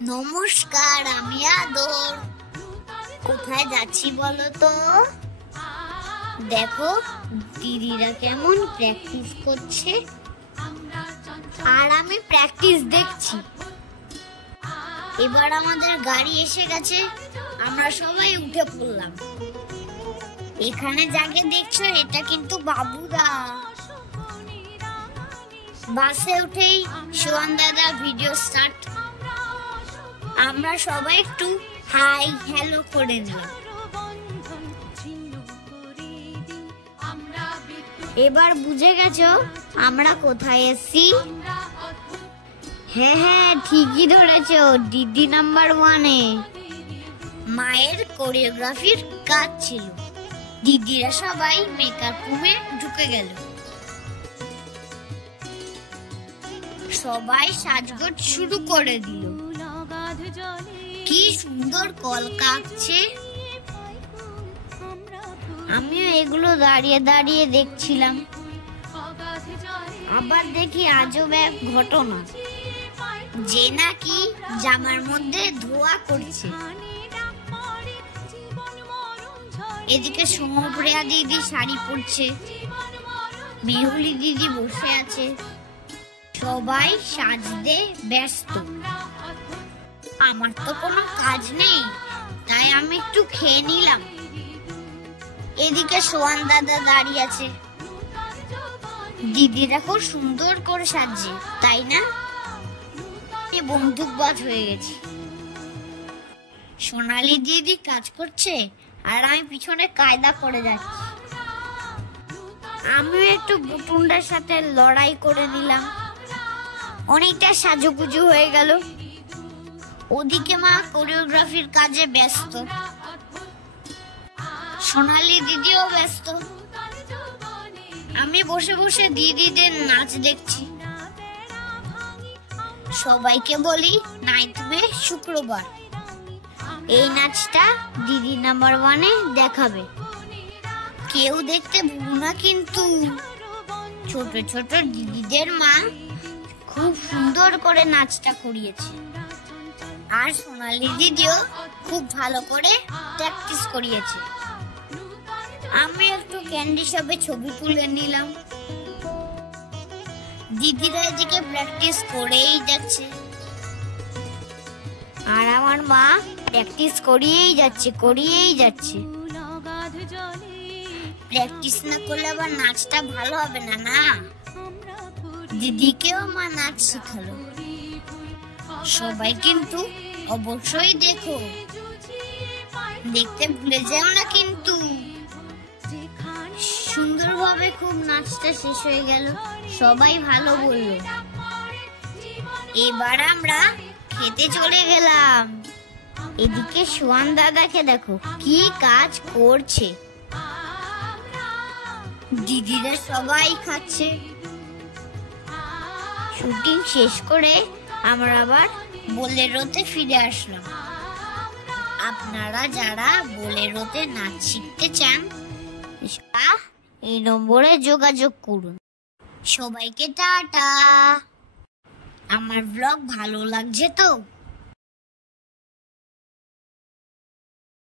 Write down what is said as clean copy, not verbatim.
নমস্কার, আমি আদর। কোথায় যাচ্ছি বলো তো? দেখো দিদিরা কেমন প্র্যাকটিস করছে, আর আমি প্র্যাকটিস দেখছি। এবার আমাদের গাড়ি এসে গেছে, আমরা সবাই উঠে পড়লাম। এখানে যাকে দেখছো এটা কিন্তু বাবুদা। বাসে উঠেই সোহান দাদা ভিডিও স্টার্ট। আমরা সবাই একটু হাই হ্যালো করে নিলাম। এবার বুঝে গেছো আমরা কোথায় এসেছি? হ্যাঁ, ঠিকই ধরেছো, দিদি নাম্বার 1-এ। মায়ের কোরিওগ্রাফির কাজ ছিল। দিদিরা সবাই মেকআপ রুমে ঢুকে গেল। সবাই সাজগোজ শুরু করে দিল। কি সুন্দর কলকা আঁকছে। আমিও এগুলো দাঁড়িয়ে দাঁড়িয়ে দেখছিলাম। আবার দেখি আজব এক ঘটনা, যে নাকি জামার মধ্যে ধোয়া করছে। এদিকে সমপ্রিয়া দিদি শাড়ি পরছে, মেহুলি দিদি বসে আছে। সবাই সাজতে ব্যস্ত। আমার তো কোনো কাজ নেই, তাই আমি একটু খেয়ে নিলাম। এদিকে সোহান দাদা দাঁড়িয়ে আছে। দিদি দেখো সুন্দর করে সাজছে, তাই না? বন্দুকবাজ হয়ে গেছি। সোনালি দিদি কাজ করছে, আর আমি পিছনে কায়দা করে যাচ্ছি। আমিও একটু বুটুন্ডার সাথে লড়াই করে নিলাম। অনেকটা সাজুগুজু হয়ে গেল। ওদিকে মা কোরিওগ্রাফির কাজে ব্যস্ত, সোনালি দিদিও ব্যস্ত। আমি বসে বসে দিদিদের নাচ দেখছি। সবাইকে বলি 9th মে শুক্রবার এই নাচটা দিদি নাম্বার 1-এ দেখাবে। কেউ দেখতে ভুলো না কিন্তু। ছোট ছোট দিদিদের মা খুব সুন্দর করে নাচটা করিয়েছে, আর সোনালি দিদিও খুব ভালো করে প্র্যাকটিস করিয়েছে। আমি একটু ক্যান্ডি শপে ছবি তুলে নিলাম। দিদিরা এদিকে প্র্যাকটিস করেই যাচ্ছে, আর আমার মা প্র্যাকটিস করিয়েই যাচ্ছে। প্র্যাকটিস না করলে আবার নাচটা ভালো হবে না। না, দিদিকেও মা নাচ শেখালো। সবাই কিন্তু অবশ্যই দেখো, দেখতে ভুলে যাও না কিন্তু। সুন্দরভাবে খুব নাচটা শেষ হয়ে গেল, সবাই ভালো বলল। এবার আমরা খেতে চলে গেলাম। এদিকে সোহান দাদাকে দেখো কি কাজ করছে। দিদিরা সবাই খাচ্ছে। শুটিং শেষ করে আমরা আবার বোলেরোতে ফিরে আসলাম। আপনারা যারা বোলেরোতে নাচ শিখতে চান, এই নম্বরে যোগাযোগ করুন। সবাইকে টাটা। আমার ব্লগ ভালো লাগছে তো?